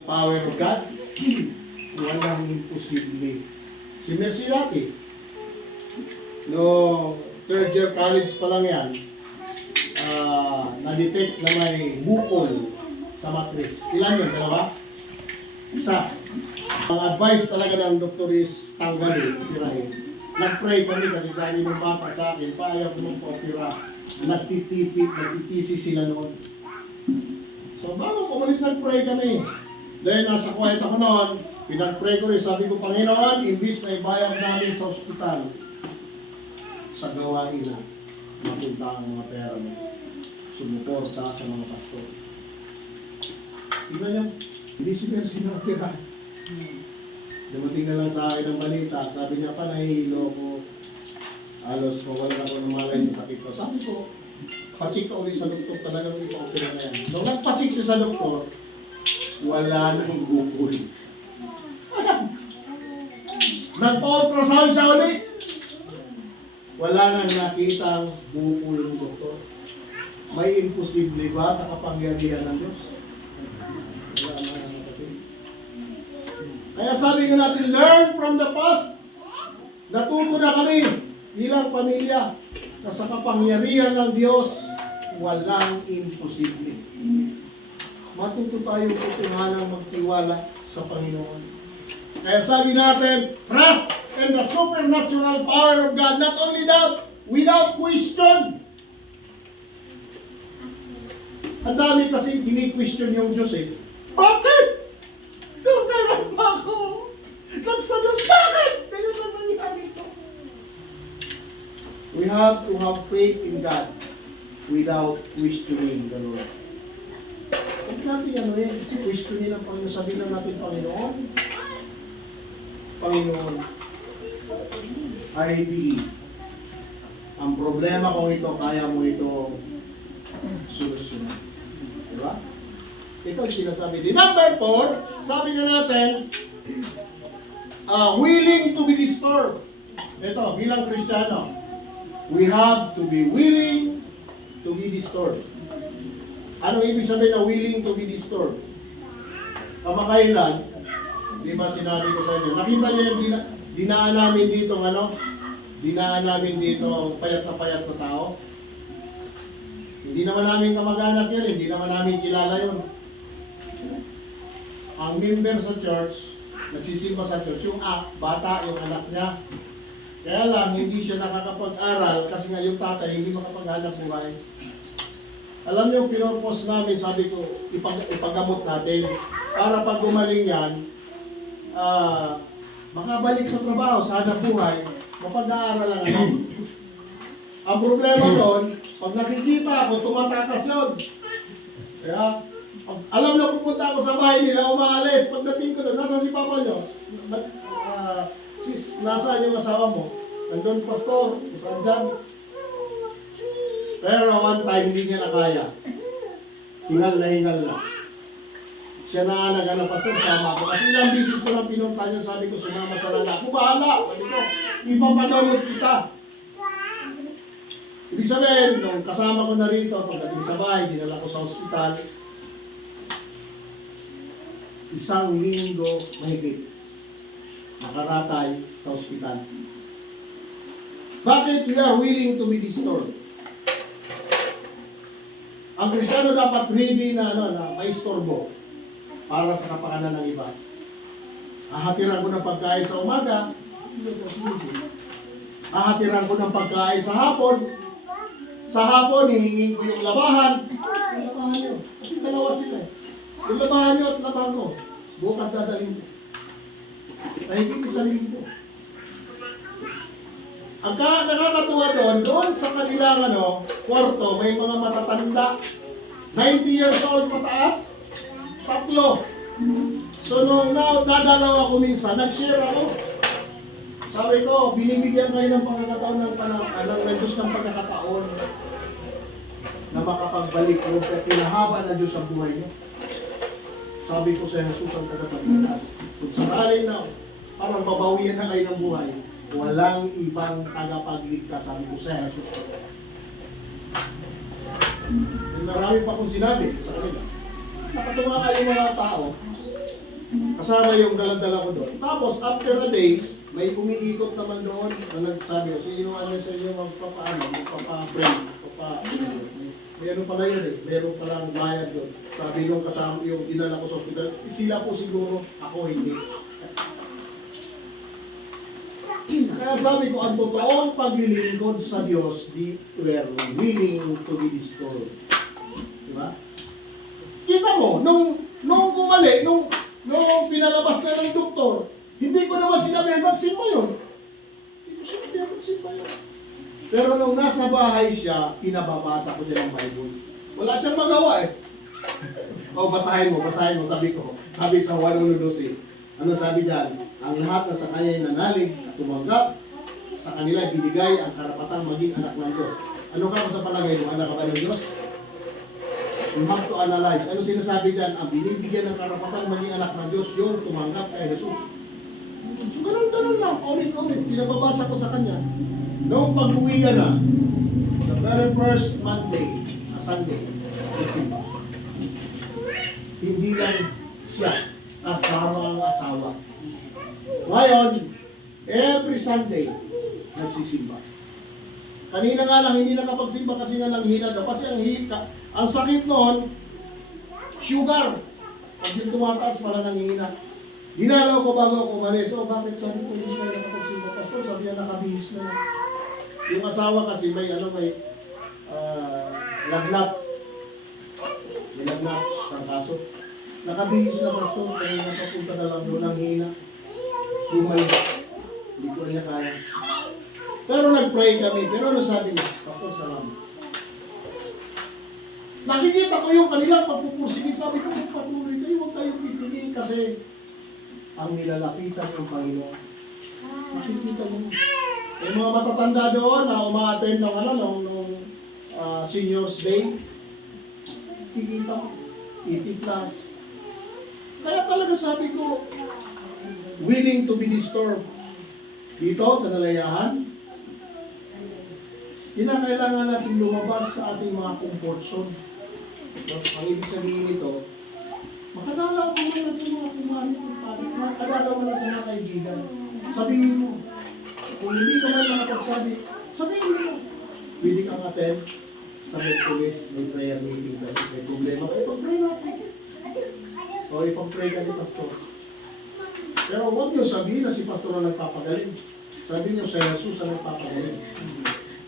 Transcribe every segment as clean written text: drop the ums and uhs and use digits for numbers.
Power of God, walang imposible. Si Mercy dati, no third year college pa lang yan, na-detect na may bukol sa matris. Ilan yun? Dalawa? Isa. Ang advice talaga ng doktor is tanggalin, tirahin. Nag-pray kami kasi sabi ng bata sa akin, paayaw ko ng opera. Nagtitisi sila noon. So bago umalis nag-pray kami. Then nasa quiet ako noon, pinag-pray ko rin, sabi ko, Panginoon, imbis na ibayad namin sa ospital, sa gawain na, mapunta ang mga pera mo. Sumuporta sa mga pastor. Tingnan nyo, hindi si Mercy na opera. Dumating na lang sa akin ang balita, sabi niya pa, nahihilo ko. Alos mawalan ako ng malay sa sakit ko. Sabi ko, pacheck ka ulit sa doktor, talagang ipa-opera na yan. So nagpacheck siya sa doktor, wala nang bukol. Nag-ultrasound siya ulit. Wala nang nakitang bukol ng doktor. May imposible ba sa kapangyarihan ng Diyos? Wala na kapatid. Kaya sabi ko natin, learn from the past. Natuto na kami bilang pamilya na sa kapangyarihan ng Diyos, walang imposible. Matuto tayong tutunganang magtiwala sa Panginoon. Kaya sabi natin, trust in the supernatural power of God. Not only that, without question. Ang dami kasi gini-question yung Diyos eh. Bakit? Kailan ba ako? Sa Diyos, bakit? Kaya na nangyari ito. We have to have faith in God without questioning the Lord. Huwag natin ano eh, questionin ang Panginoon. Sabihin lang natin, Panginoon, Panginoon, I believe. Ang problema kong ito, kaya mo ito solusyonan. Diba? Ito ang sinasabi din. Number 4, sabi nga natin, willing to be disturbed. Ito, bilang Kristiyano, we have to be willing to be disturbed. Ano ibig sabihin na willing to be disturbed? Kamakailan, di ba sinabi ko sa inyo, nakita niyo yung dinaan namin dito, dinaan namin dito payat na tao. Hindi naman namin kamag-anak yan, hindi naman namin kilala yun. Ang member sa church, nagsisimba sa church, yung bata, yung anak niya. Kaya lang, hindi siya nakakapag-aral kasi nga yung tatay hindi makapag-hanap buhay. Alam niyo, pinurpose namin, sabi ko, ipagamot natin. Para pag gumaling yan, makabalik sa trabaho, sa hanap buhay, mapag-aaral lang ano. Ang problema doon, pag nakikita ako, tumatakas yun. Kaya, alam na pupunta ako sa bahay nila, umaalis. Pagdating ko doon, nasa si Papa nyo? Nasaan yung asawa mo? Nandun, pastor, saan dyan? Pero one time, hindi niya na kaya. Hingal na. Siya na nagana pastor, sama ako. Kasi ilang bisis ko lang pinunta niya, sabi ko, sumama sa lala. Ako bahala. Sabi ko, ipapanamot kita. Ibig sabihin, nung kasama ko na rito, pagdating sa bahay, dinala ko sa ospital, 1 linggo mahigit. Nakaratay sa ospital. Bakit we are willing to be disturbed? Ang Kristiyano dapat ready na maistorbo para sa kapakanan ng iba. Hahatiran ko ng pagkain sa umaga, hahatiran ko ng pagkain sa hapon. Sa hapon, hihingin ko yung labahan. Yung labahan nyo. Kasi dalawa sila eh. Yung labahan nyo at labahan ko. Bukas dadalhin ko. Nahigit 1 linggo. Ang nakakatuwa doon sa kanilang kwarto, may mga matatanda. 90 years old pataas, 3. So nung nadalaw ako minsan, nag-share ako. Sabi ko, binibigyan kayo ng pagkakataon ng Diyos ng pagkakataon na makapagbalik ko kaya kinahaba na Diyos ang buhay niyo. Sabi ko sa Jesus ang tagapagligtas, kung sakaling na parang babawian na kayo ng buhay, walang ibang tagapagligtas, sabi ko sa Jesus. Marami pa akong sinabi sa kanila. Nakatuwa kayo mga tao Kasama yung daladala ko doon. Tapos, after a days, may umiikot naman doon na nagsabi ko, sino ano sa inyo magpapa-pray, may ano pala yun eh, meron palang bayad doon. Sabi nung kasama yung dinala ko sa hospital, sila po siguro, ako hindi. Kaya sabi ko, ang totoong paglilingkod sa Diyos, we were willing to be restored. Diba? Kita mo, nung bumalik, nung pinalabas na ng doktor, hindi ko naman sinabi, magsimba yun. Hindi ko sinabi, magsimba yun. Pero nung nasa bahay siya, pinababasa ko siya ng Bible. Wala siyang magawa eh. O, basahin mo, sabi ko. Sabi sa 1:12. Ano sabi dyan? Ang lahat na sa kanya ay nanalig at tumanggap, sa kanila binigay ang karapatang maging anak ng Diyos. Ano ka sa palagay mo? Anak ka ba ng Diyos? You have to analyze. Ano sinasabi dyan? Ang binibigyan ng karapatang maging anak ng Diyos, yung tumanggap kay Jesus. So, ganun lang. Ulit. Pinababasa ko sa kanya. Noong pag-uwi ka na, the very first Monday, Sunday, nagsimba. Hindi lang siya, kasama ang asawa. Ngayon, every Sunday, nagsisimba. Kanina nga lang, hindi nakapagsimba kasi nga nanghina daw. Kasi ang sakit noon, sugar. Pag yung tumataas, pala nanghina. Dinalaw ko bago ako umalis. Oh, bakit sabi ko hindi kayo nakapagsimba? Pastor, sabi niya nakabihis na. Yung asawa kasi may lagnat. May lagnat, kaso. Nakabihis na pastor, kaya napapunta na lang doon ang hina. Bumalik. Hindi ko niya kaya. Pero nag-pray kami. Pero ano sabi niya? Pastor, salamat. Nakikita ko yung kanilang pagpupursige. Sabi ko, patuloy kayo, huwag kayong titingin kasi ang nilalapitan ng Panginoon. Makikita mo. Yung mga matatanda doon na uma-attend ng Seniors Day, kikita mo, 80 plus. Kaya talaga sabi ko, willing to be disturbed. Dito sa Nalayahan, kinakailangan natin lumabas sa ating mga comfort zone. Ang ibig sabihin nito, makadalaw mo lang sa mga kumari, makadalaw mo lang sa mga kaibigan. Sabihin mo, kung hindi ka man makapagsabi, sabihin mo, pwede kang attend sa Merkulis, may prayer meeting kasi may problema. Ipag-pray natin. O ipag-pray ka ni Pastor. Pero huwag niyo sabihin na si Pastor na nagpapagaling. Sabi niyo sa Jesus na nagpapagaling.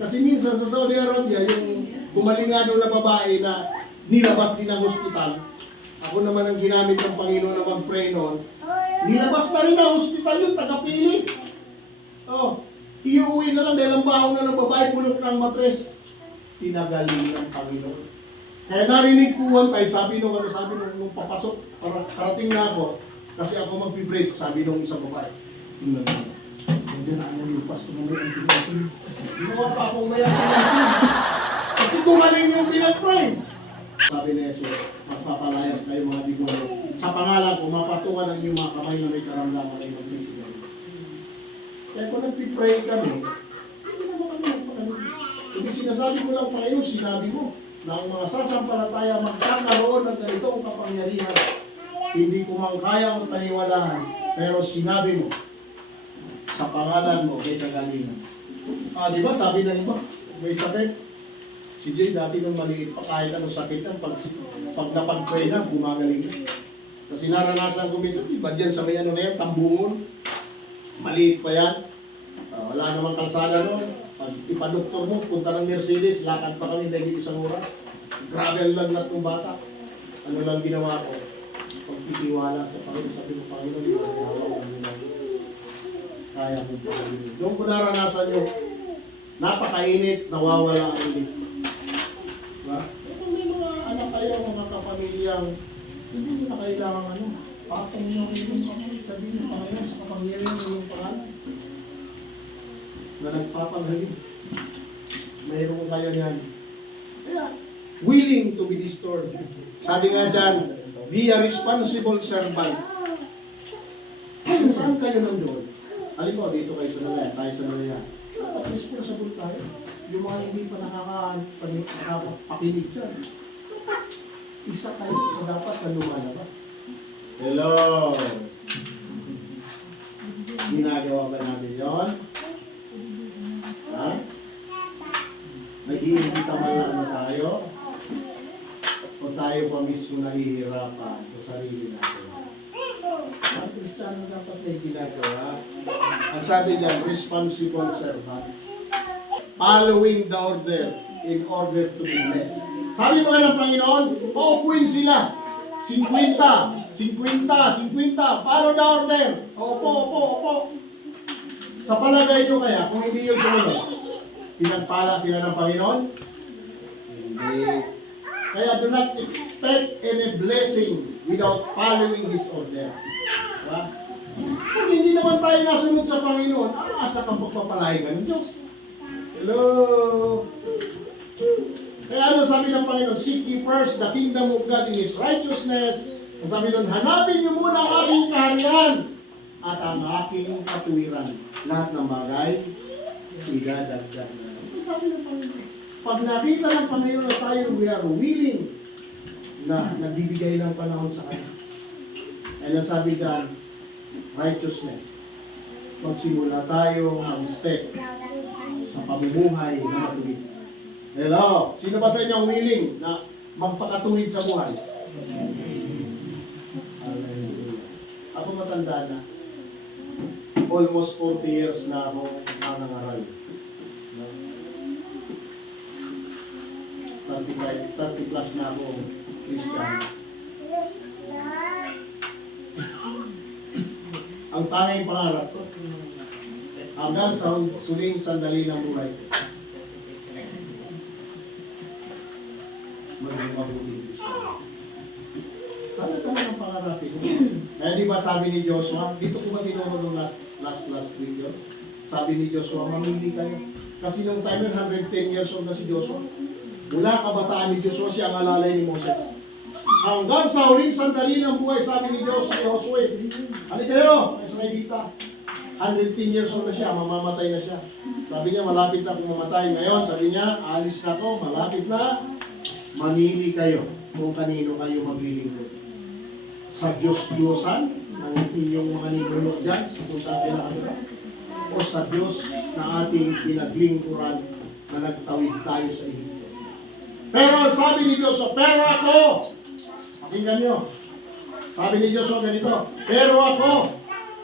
Kasi minsan sa Saudi Arabia, yung kumalingado na babae na nilabas din ng hospital, ako naman ang ginamit ng Panginoon na mag-pray noon, nilabas na rin ng hospital yung taga-pili. Oh, iuwi na lang dahil ang baho na ng babae, bulok ng matres. Pinagaling ng Panginoon. Kaya narinig ko one time, sabi nung papasok, parating na ako, kasi ako mag-vibrate, sabi nung isang babae. Tingnan mo. Nandiyan na ano yung pastor na may antibating. Ginawa pa akong may antibating. Kasi gumaling yung pinag-pray. Sabi ni Jesus, magpapalayas kayo mga demonyo. Sa pangalan ko, mapatungan ang inyong mga kamay na may karamdaman ay magsisigaw. Kaya kung nag-pray kami, hindi naman kami magpakalit. Kung sinasabi ko lang Panginoon, sinabi mo na ang mga sasampalataya magkakaroon ng ganitong kapangyarihan. Hindi ko man kayang paniwalaan, pero sinabi mo, sa pangalan mo, may kagalingan. Di ba, sabi ng iba, may sakit. Si Jay dati nung maliit pa, kahit anong sakit yan, pag napag-pray na, gumagaling na. Kasi naranasan ko minsan, iba dyan sa may ano na yan, tambungon. Maliit pa yan. Wala namang kalsada noon. Pag ipa-doktor mo, punta ng Mercedes, lakad pa kami dahil isang oras. Gravel lang lahat ng bata. Ano lang ginawa ko? Pagtitiwala sa Panginoon, sabi ng Panginoon, di ba niyawa ang nila? Kaya mo pa rin. Doon ko naranasan yung napakainit, nawawala ang init. Diba? Kung may mga anak kayo, mga kapamilyang, hindi mo na kailangan patong yung inyong Panginoon, sabihin ng Panginoon sa kapangyarihan ng inyong pangalan. Na nagpapagaling. Mayroon kayo yan. Kaya, willing to be disturbed. Sabi nga dyan, be a responsible servant. Saan kayo nandun? Halimbawa, dito kayo sa Nalaya, tayo sa Nalaya. Dapat responsible tayo. Yung mga hindi pa nakakapakinig dyan. Isa kayo sa dapat na lumalabas. Hello! Ginagawa ba natin yon? Ha? Nag-iingita man lang na tayo? O tayo pa mismo nahihirapan sa sarili natin? Ang Kristiyano dapat may ginagawa. Ang sabi niya, responsible servant. Following the order in order to be blessed. Sabi ba ng Panginoon, paupuin sila. 50, 50, 50. Follow the order. Opo. Sa palagay nyo kaya, kung hindi yun sumunod, pinagpala sila ng Panginoon? Hindi. Kaya do not expect any blessing without following His order. Diba? Kung hindi naman tayo nasunod sa Panginoon, ano asa kang pagpapalayan ng Diyos? Hello? Kaya ano sabi ng Panginoon? Seek ye first the kingdom of God in His righteousness. Ang sabi doon, hanapin niyo muna ang aking kaharian at ang aking katuwiran. Lahat ng bagay, idadagdag na. Ang sabi ng Panginoon, pag nakita ng Panginoon na tayo, we are willing na nagbibigay ng panahon sa Kanya. Kaya ang sabi dyan, righteousness. Magsimula tayo mag-step sa pamumuhay na matuwid. Hello? Sino ba sa inyo ang willing na magpakatuwid sa buhay? Hallelujah. Ako matanda na. Almost 40 years na ako nangangaral. 30 plus na ako Christian. Ang tanging pangarap ko, hanggang sa suling sandali ng buhay ko, maging mabuting Kristiyan. Sana talaga ang pangarapin ko. Kaya di ba sabi ni Joshua, dito ko ba tinuro nung last week yun? Sabi ni Joshua, mamili kayo. Kasi nung time yun, 110 years old na si Joshua. Mula kabataan ni Joshua, siya ang alalay ni Moses. Hanggang sa huling sandali ng buhay, sabi ni Joshua, halika kayo, Israelita. 110 years old na siya, mamamatay na siya. Sabi niya, malapit na akong mamatay. Ngayon, sabi niya, alis na ako, malapit na. Mamili kayo kung kanino kayo maglilingkod. Sa Diyos-Diyosan, ng inyong mga nilunok dyan, kung saan pinakatula. O sa Diyos na ating pinaglingkuran na nagtawid tayo sa Egypto. Pero sabi ni Joshua, pero ako, pakinggan nyo, sabi ni Joshua ganito, pero ako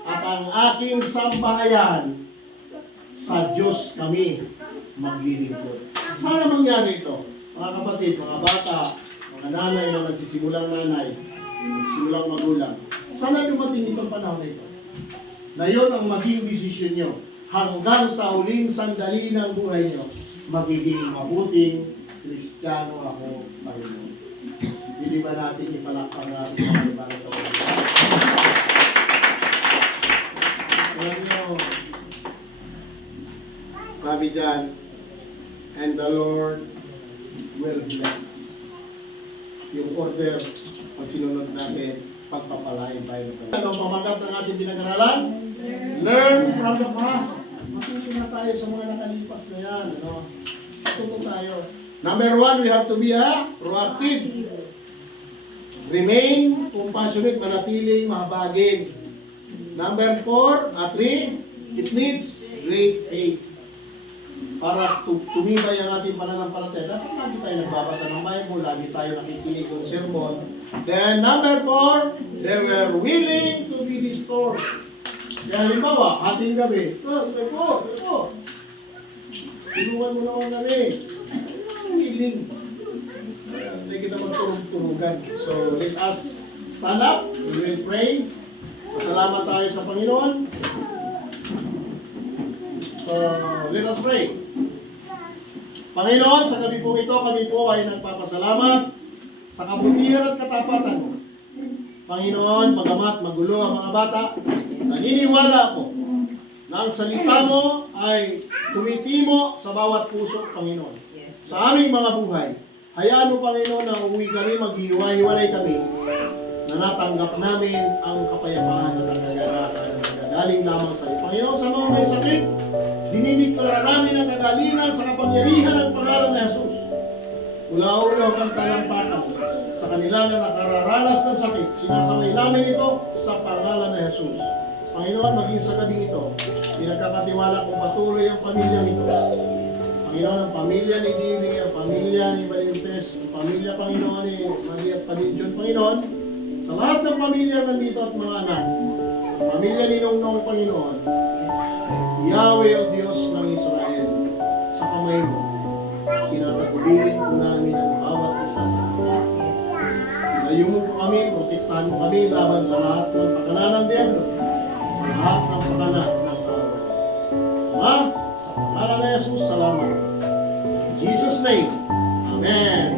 at ang aking sambahayan, sa Diyos kami maglilingkod. Sana mangyari ito, mga kapatid, mga bata, mga nanay na nagsisimulang nanay, nagsisimulang magulang. Sana dumating itong panahon na ito. Na yun ang maging desisyon nyo. Hanggang sa huling sandali ng buhay nyo, magiging mabuting Kristiyano ako, Panginoon. Hindi ba natin ipalakpan natin ang para sa mga? Alam nyo, sabi dyan, and the Lord will bless us. Yung order, pag sinunod natin, pagpapalain tayo ng Panginoon. Ano ang pamagat ng ating pinag-aralan? Learn from the past. Matuto na tayo sa mga nakalipas na yan. Ano? Matuto tayo. Number 1, we have to be proactive. Remain compassionate, manatiling mahabagin. Number 3, it needs great faith. Para tumibay ang ating pananampalataya, dapat lagi tayo nagbabasa ng Bible, lagi tayo nakikinig ng sermon. Then number 4, they were willing to be restored. Kaya halimbawa, ating gabi, ito. Tulungan mo naman kami. Willing. Hindi kita magturug-turugan. So, let us stand up. We will pray. Pasalamat tayo sa Panginoon. So, let us pray. Panginoon, sa gabi po ito, kami po ay nagpapasalamat sa kabutihan at katapatan mo. Panginoon, bagamat magulo ang mga bata, naniniwala ako na ang salita mo ay tumitimo sa bawat puso, Panginoon. Sa aming mga buhay, hayaan mo, Panginoon, na uuwi kami, maghihiwa-hiwalay kami, na natanggap namin ang kapayapaan at ang nagagaling lamang sa iyo. Panginoon, sa mga may sakit, dininiglara namin ang kagalingan sa kapangyarihan ng pangalan ng Jesus. Ula-ulaw ang talampakan sa kanila na nakararanas ng sakit. Sinasaway namin ito sa pangalan ng Jesus. Panginoon, maging sa gabi ito, pinagkakatiwala kong patuloy ang pamilyang ito. Panginoon, ang pamilya ni Dini, ang pamilya ni Valintes, ang pamilya, Panginoon, ni Maria at Padidyon, Panginoon, sa lahat ng pamilya nandito at mga anak, ang pamilya ni Nongnong, Panginoon, Yahweh o Diyos ng Israel, sa kamay mo, kinatagulingin po namin ang bawat isa sa kanila. Ilayo mo po kami, protektahan mo kami laban sa lahat ng pakana ng Diablo, sa lahat ng pakana ng tao. Ama, sa pangalan ni Jesus, salamat. In Jesus' name, Amen.